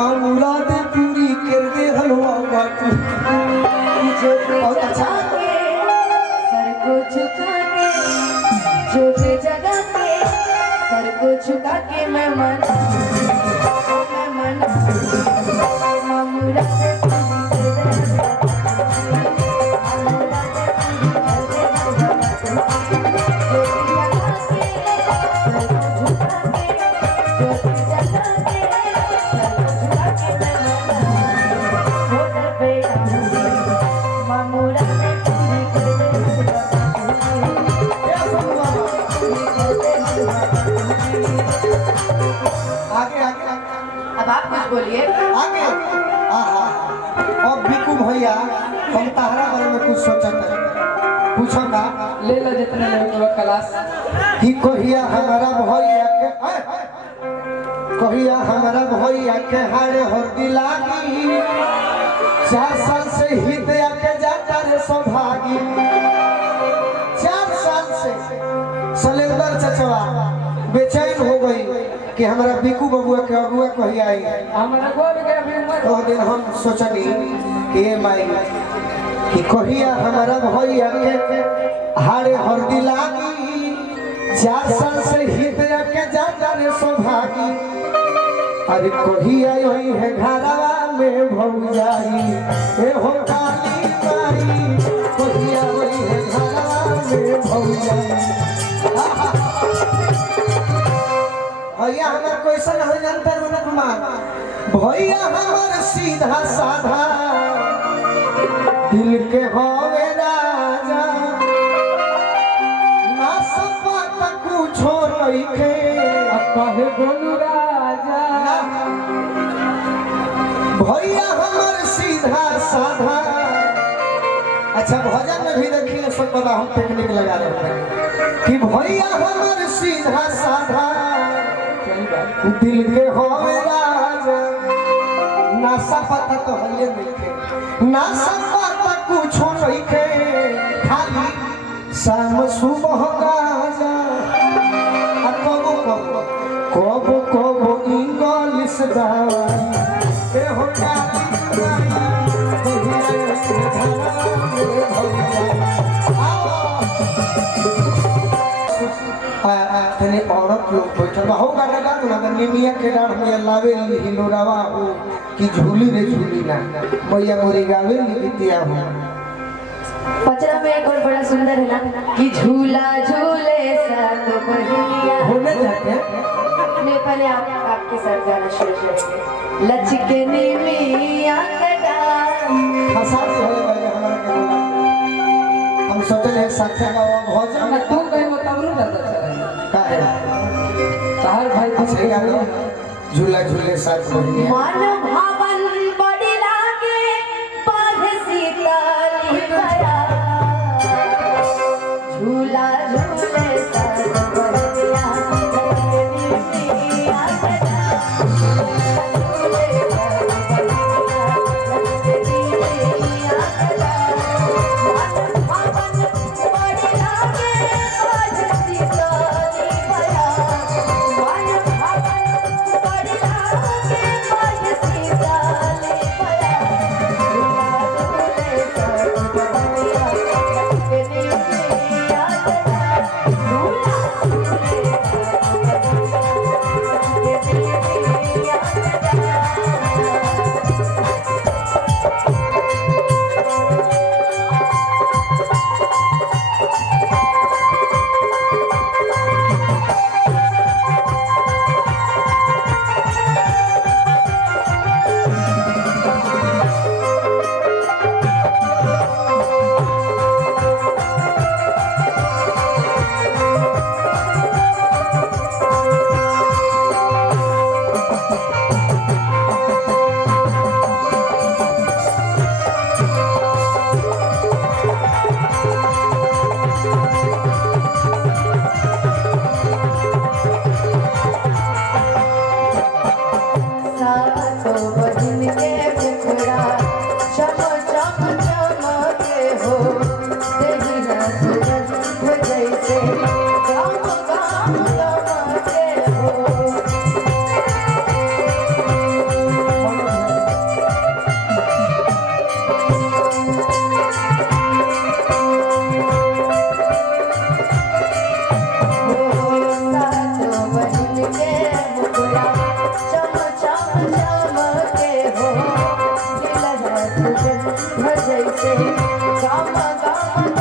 मुराद पूरी कर दे हलवा बाटू। बहुत अच्छा सर को झुका के जोत जगा के सर को झुका के मैं मना मामूरा बोलिए आगे। अब बिकू भैया हम तारा बारे में कुछ सोचत पूछो का ले लो जितने लोग क्लास कि कहिया हमारा भैया के कहिया हमारा भैया के हारे हरदी लागी 4 साल से हित के जाता रे सौभागी 4 साल से सलेंदर चचवा बेचैन हो गई कि हमारा बिकू बबुआ के अगुआ कहिया आई हमारा गोल के अभी उम्र तो दिन हम सोचनी कि ए माई कि कहिया हमारा भैया के हारे हरदी लागी 4 साल से हित के जाता रे सौभागी अरे कहिया यही है घरवा में भौजाई ए हो काली माई कहिया यही है घरवा में भौजाई। भैया हमार क्वेश्चन हो जानता है ना कुमार भैया हमार सीधा साधा दिल के होवे राजा ना सपा कुछो नइखे कहे बोलू राजा भैया हमार सीधा साधा। अच्छा भजन में भी देखिए सब बाबा हम टेक्निक लगा रहे हैं कि भैया हमार सीधा साधा दिल के होवे राजा नासा पता तो हल्ले देखे नासा पता कुछो नहीं के खाली शाम सुबह गाजा कबो कबो कबो कबो इंग्लिश दवाई ए हो तने औरत लोग बैठल बा हो गाना गा ना निमिया के डाढ़ में लावे हिलोरावा हो कि झूली रे झूली ना मैया मोरी गावे गीतिया हो। पचरा में एक और बड़ा सुंदर है ना कि झूला झूले साथ बहिया होने जाते ने पहले आपके साथ गाना शुरू करेंगे लचके निमिया कटा फसा दे होले बारे हमारा के बोला हम सोचले एक साथ का भोजन ना तू कहीं बताओ ना का है तार भाई को सही गाना झूला झूले साथ बहिया मन भावन बड़ी लागे पाध सीताली भरा झूला झूले साथ बहिया निमिया कटा पता